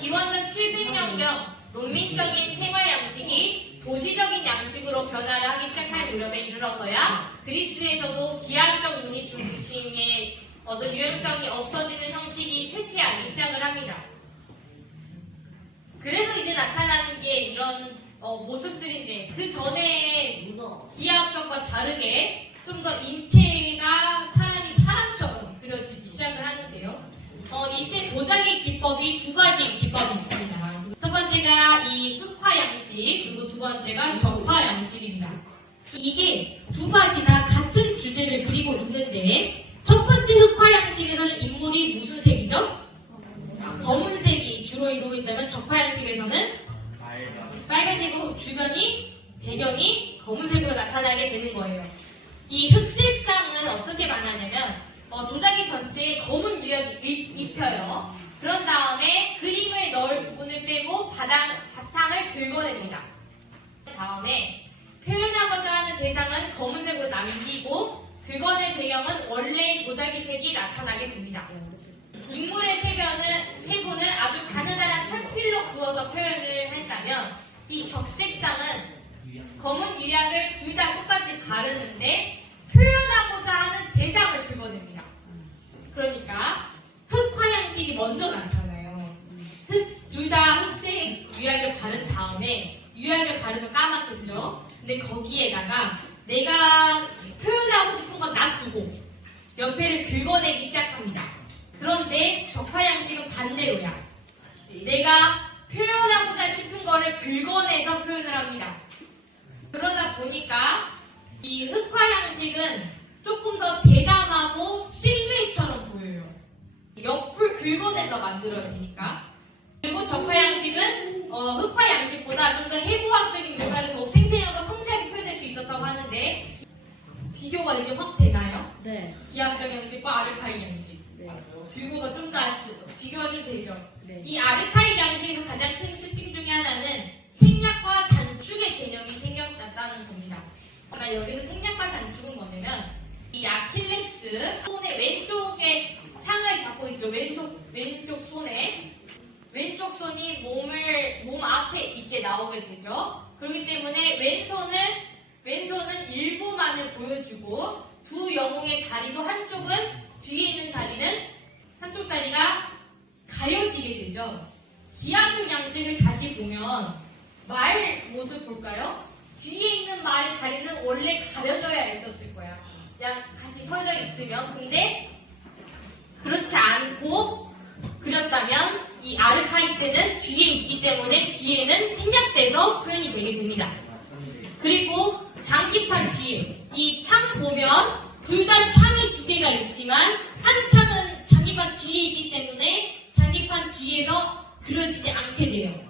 기원전 700년경 농민적인 생활 양식이 도시적인 양식으로 변화를 하기 시작할 무렵에 이르러서야 그리스에서도 기하학적 문이 중심의 어떤 유연성이 없어지는 형식이 쇠퇴하기 시작을 합니다. 그래서 이제 나타나는 게 이런 모습들인데, 그 전에 기하학적과 다르게 좀 더 인체가 사람이 사람처럼 그려지기 시작을 하는데요. 이때 도자기 기법이 두 가지 기법이 있습니다. 첫 번째가 이 흑화 양식, 그리고 두 번째가 적화 양식입니다. 이게 두 가지 다 같은 주제를 그리고 있는데, 첫 번째 흑화 양식에서는 인물이 무슨 색이죠? 검은색이 주로 이루고 있다면, 적화 양식에서는 빨간색으로 주변이, 배경이 검은색으로 나타나게 되는 거예요. 이 흑색상은 어떻게 말하냐면, 도자기 전체에 검은 유역을 입혀요. 그런 다음에 그림을 넣을 부분을 빼고 바탕을 긁어냅니다. 다음에 표현하고자 하는 대상은 검은색으로 남기고 긁어낼 배경은 원래 도자기 색이 나타나게 됩니다. 인물의 세부는 아주 가느다란 철필로 그어서 표현을 한다면, 이 적색상은 검은 유약을 둘 다 똑같이 바르는데 표현하고자 하는 대상을 긁어냅니다. 그러니까 흑화 양식이 먼저 나타나요. 둘 다 흑색 유약을 바른 다음에, 유약을 바르면 까맣겠죠. 근데 거기에다가 내가 표현하고 싶은 건 놔두고 옆에를 긁어내기 시작합니다. 그런데 적화 양식은 반대로야. 내가 표현하고자 싶은 거를 긁어내서 표현을 합니다. 그러다 보니까 이 흑화 양식은 조금 더 대담하고 실루엣처럼 보여요. 옆을 긁어내서 만들어야 되니까. 그리고 적화 양식은 흑화 양식보다 좀 더 해부학적인 묘사를 더욱 생생하고 섬세하게 표현할 수 있었다고 하는데, 비교가 이제 확 되나요? 네. 기하학적 양식과 아르카이 양식. 네. 비교가 좀 되죠. 네. 이 아르카이 양식에서 가장 큰 특징 중에 하나는 생략과 단축의 개념이 생겨났다는 겁니다. 여기서 생략과 단축은 뭐냐면, 이 아킬레스 손의 왼쪽에 창을 잡고 있죠. 왼쪽 손에. 왼쪽 손이 몸 앞에 있게 나오게 되죠. 그렇기 때문에 왼손은 일부만을 보여주고, 두 영웅의 다리도 한쪽은, 뒤에 있는 다리는, 한쪽 다리가 가려지게 되죠. 기하학적 양식을 다시 보면 말 모습 볼까요? 뒤에 있는 말의 다리는 원래 가려져야 했었을 거야. 그냥 같이 서져 있으면. 근데 그렇지 않고 그렸다면, 이 아르카이 때는 뒤에 있기 때문에 뒤에는 생략돼서 표현이 되게 됩니다. 그리고 장기판 뒤에, 이 창 보면 둘 다 창이 두 개가 있지만 한 창은 장기판 뒤에 있기 때문에 장기판 뒤에서 그려지지 않게 돼요.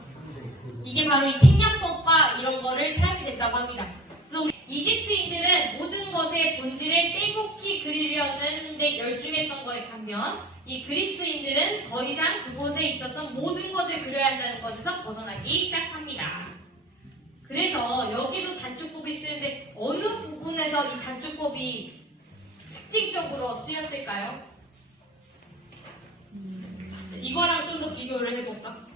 이게 바로 이 생략법과 이런 거를 사용이 됐다고 합니다. 그래서 이집트인들은 모든 것의 본질을 빼곡히 그리려는 데 열중했던 거에 반면, 이 그리스인들은 더 이상 그곳에 있었던 모든 것을 그려야 한다는 것에서 벗어나기 시작합니다. 그래서 여기도 단축법이 쓰는데, 어느 부분에서 이 단축법이 특징적으로 쓰였을까요? 이거랑 좀 더 비교를 해볼까?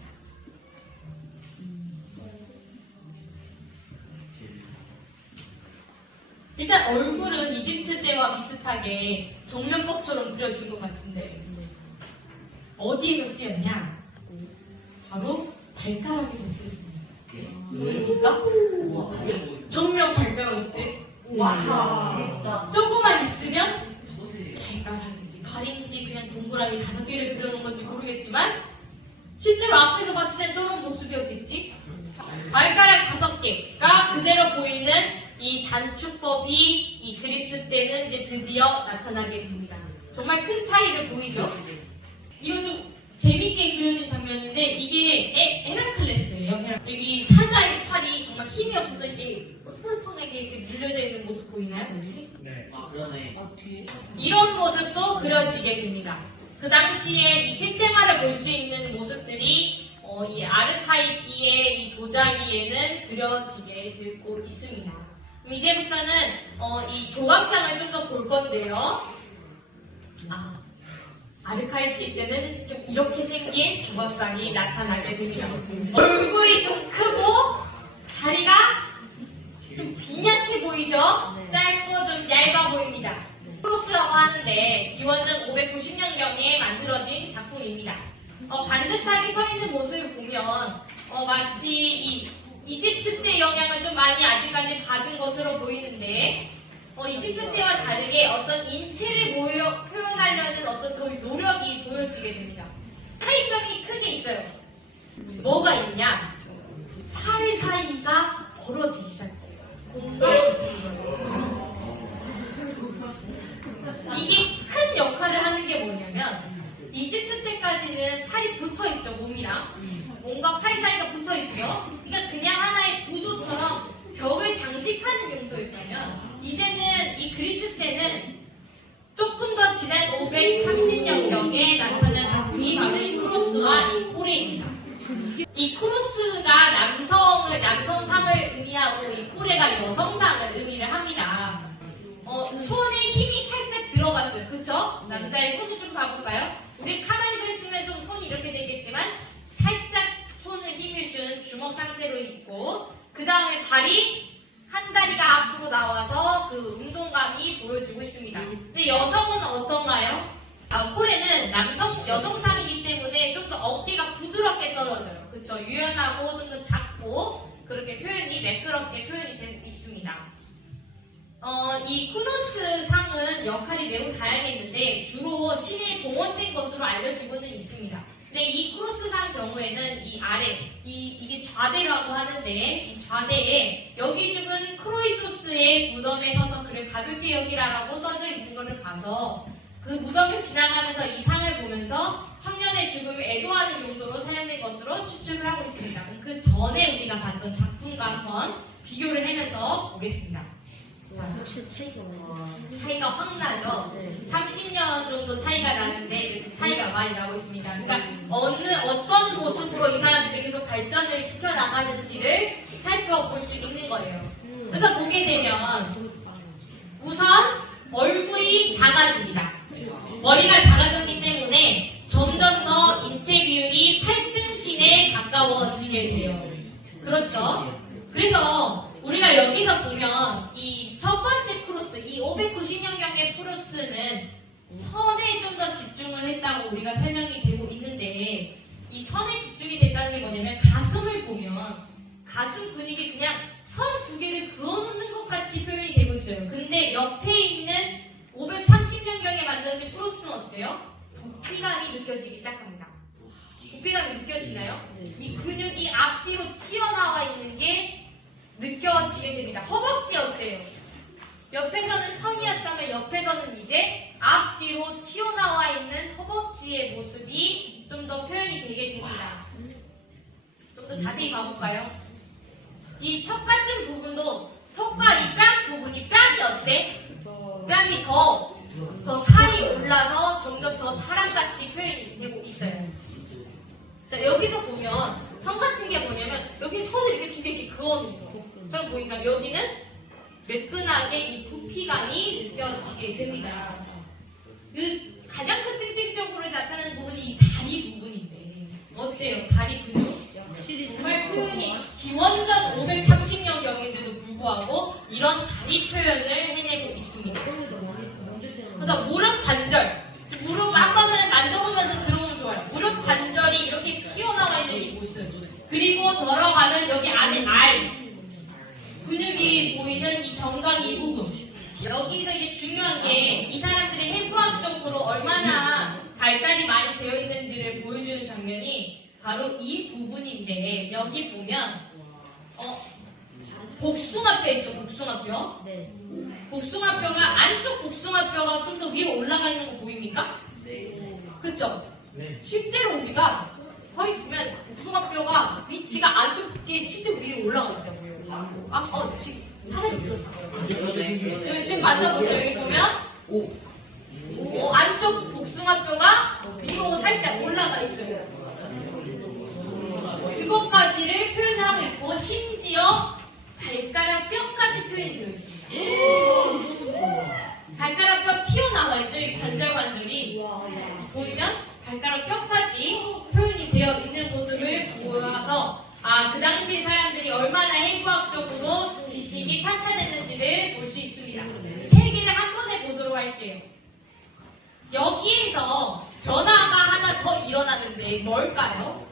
일단 얼굴은 이집트 때와 비슷하게 정면법처럼 그려진 것 같은데, 어디에서 쓰였냐? 바로 발가락에서 쓰였습니다. 보입니까? 정면 발가락 어때? 와, 조금만 있으면 발가락인지 발인지 그냥 동그라미 5개를 그려놓은 건지 모르겠지만, 실제로 앞에서 봤을 땐 저런 모습이었겠지? 발가락 5개가 그대로 보이는 이 단축법이 이 그리스 때는 이제 드디어 나타나게 됩니다. 정말 큰 차이를 보이죠? 이거 좀 재밌게 그려진 장면인데, 이게 헤라클레스예요. 여기 사자의 팔이 정말 힘이 없어서 이게 폴통하게 이렇게 늘려져 있는 모습 보이나요? 네. 그러네. 이런 모습도 그려지게 됩니다. 그 당시에 이 실생활을 볼 수 있는 모습들이 이 아르카이기의 이 도자기에는 그려지게 되고 있습니다. 그럼 이제부터는 이 조각상을 좀 더 볼 건데요. 아르카이틱 때는 좀 이렇게 생긴 주먹상이 나타나게 됩니다. 얼굴이 좀 크고 다리가 좀 빈약해 보이죠? 짧고 좀 얇아 보입니다. 크로스라고 하는데 기원전 590년경에 만들어진 작품입니다. 반듯하게 서 있는 모습을 보면 마치 이 이집트 때 영향을 좀 많이 아직까지 받은 것으로 보이는데 이집트 때와 다르게 어떤 인체를 표현하려는 어떤 더 노력이 보여지게 됩니다. 차이점이 크게 있어요. 뭐가 있냐? 팔 사이가 벌어지기 시작해요. 공간이 생겨요. 이게 큰 역할을 하는 게 뭐냐면 이집트 때까지는 팔이 붙어있죠, 몸이랑. 몸과 팔 사이가 붙어있고요. 그러니까 그냥 하나의 구조처럼 벽을 장식하는 용도였다면 이제는 이 그리스 때는 조금 더 지난 530년경에 나타난 작품이 바로 이 크로스와 이 코레입니다. 이 크로스가 남성상을 의미하고 이 코레가 여성상을 의미를 합니다. 손에 힘이 살짝 들어갔어요. 그쵸? 남자의 손을 좀 봐볼까요? 우리 가만히 서 있으면 좀 손이 이렇게 되겠지만 살짝 손을 힘을 주는 주먹 상태로 있고 그 다음에 발이 한 다리가 앞으로 나와서 그 운동감이 보여지고 있습니다. 근데 여성은 어떤가요? 코레는 여성상이기 때문에 좀 더 어깨가 부드럽게 떨어져요. 그쵸? 유연하고 좀 더 작고 그렇게 표현이 매끄럽게 표현이 되고 있습니다. 이 쿠노스 상은 역할이 매우 다양했는데 주로 신에 공헌된 것으로 알려지고는 있습니다. 근데 이 크로스 상 경우에는 이 아래, 이게 좌대라고 하는데 이 좌대에 여기 죽은 크로이소스의 무덤에 서서 그를 가볍게 여기라라고 써져 있는 것을 봐서 그 무덤을 지나가면서 이 상을 보면서 청년의 죽음을 애도하는 용도로 사용된 것으로 추측을 하고 있습니다. 그 전에 우리가 봤던 작품과 한번 비교를 하면서 보겠습니다. 혹시 차이가 확 나죠? 30년 정도 차이가 나는데 차이가 많이 나고 있습니다. 그러니까 어떤 모습으로 이 사람들이 계속 발전을 시켜나가는지를 살펴볼 수 있는 거예요. 그래서 보게 되면 우선 얼굴이 작아집니다. 머리가 작아졌기 때문에 점점 더 인체 비율이 8등신에 가까워지게 돼요. 그렇죠? 그래서 우리가 여기서 보면 이 첫 번째 크로스, 이 590년경의 크로스는 선에 좀 더 집중을 했다고 우리가 설명이 되고 있는데 이 선에 집중이 됐다는 게 뭐냐면 가슴을 보면 가슴 근육이 그냥 선 두 개를 그어놓는 것 같이 표현이 되고 있어요. 근데 옆에 있는 530년경에 만들어진 크로스는 어때요? 부피감이 느껴지기 시작합니다. 부피감이 느껴지나요? 이 근육이 앞뒤로 튀어나와 있는 게 느껴지게 됩니다. 허벅지 어때요? 옆에서는 선이었다면 옆에서는 이제 앞뒤로 튀어나와 있는 허벅지의 모습이 좀 더 표현이 되게 됩니다. 좀 더 자세히 봐볼까요? 이 턱 같은 부분도 턱과 이 뺨 부분이 뺨이 어때? 뺨이 더 살이 올라서 점점 더 사람같이 표현이 되고 있어요. 자, 여기서 보면 선 같은 게 뭐냐면 여기 선을 이렇게 두 개 이렇게 그어놓은 거예요. 잘 보이니까 여기는 매끈하게 이 부피감이 느껴지게 됩니다. 그 가장 큰 특징적으로 나타나는 부분이 이 다리 부분인데 어때요? 다리 근육? 정말 표현이 기원전 530년경인데도 불구하고 이런 다리 표현을 해내고 있습니다. 그래서 무릎 관절, 무릎 한 번은 만져보면서 들어오면 좋아요. 무릎 관절이 이렇게 튀어나와 있는 이 모습, 그리고 걸어가면 여기 안에 근육이 보이는 이 정강 이 부분. 여기서 이제 중요한 게 이 사람들이 해부학적으로 얼마나 발달이 많이 되어 있는지를 보여주는 장면이 바로 이 부분인데 여기 보면 복숭아뼈 있죠? 복숭아뼈. 네. 복숭아뼈가 안쪽 복숭아뼈가 좀 더 위로 올라가 있는 거 보입니까? 네. 그쵸? 네. 실제로 우리가 서 있으면 복숭아뼈가 위치가 안쪽에 진짜 위로 올라가 있다고요. 지금 사라졌어요. 여기 지금 만져보세요. 여기 보면 안쪽 복숭아뼈가 위로 살짝 올라가 있어요. 그것까지를 표현하고 있고 심지어 발가락 뼈까지 표현이 되어 있습니다. 발가락 뼈 튀어나와 있죠. 이 관절이. 보이면 발가락 뼈까지 표현이 되어 있는 모습을 보아서 그 당시 사람들이 얼마나 해부학적으로 지식이 탄탄했는지를 볼 수 있습니다. 세 개를 한 번에 보도록 할게요. 여기에서 변화가 하나 더 일어나는데 뭘까요?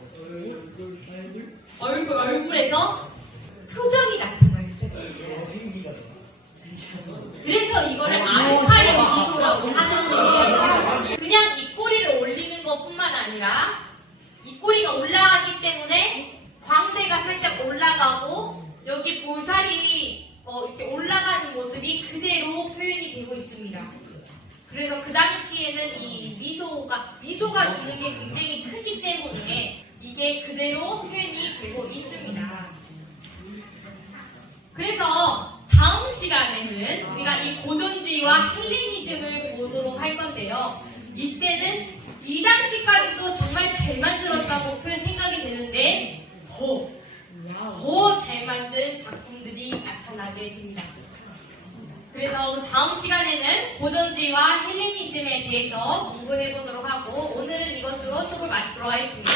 얼굴에서 표정이 나타나기 시작해요. 그래서 이거를 알파의 미소라고 하는데 그냥 입꼬리를 올리는 것뿐만 아니라 입꼬리가 올라가기 때문에 광대가 살짝 올라가고 여기 볼살이 이렇게 올라가는 모습이 그대로 표현이 되고 있습니다. 그래서 그 당시에는 이 미소가 주는 게 굉장히 크기 때문에 이게 그대로 표현이 되고 있습니다. 그래서 다음 시간에는 우리가 이 고전주의와 헬레니즘을 보도록 할 건데요. 이때는 이 당시까지도 정말 잘 만들었다고 생각이 되는데 더 잘 만든 작품들이 나타나게 됩니다. 그래서 다음 시간에는 고전주의와 헬레니즘에 대해서 공부해 보도록 하고 오늘은 이것으로 수업을 마치도록 하겠습니다.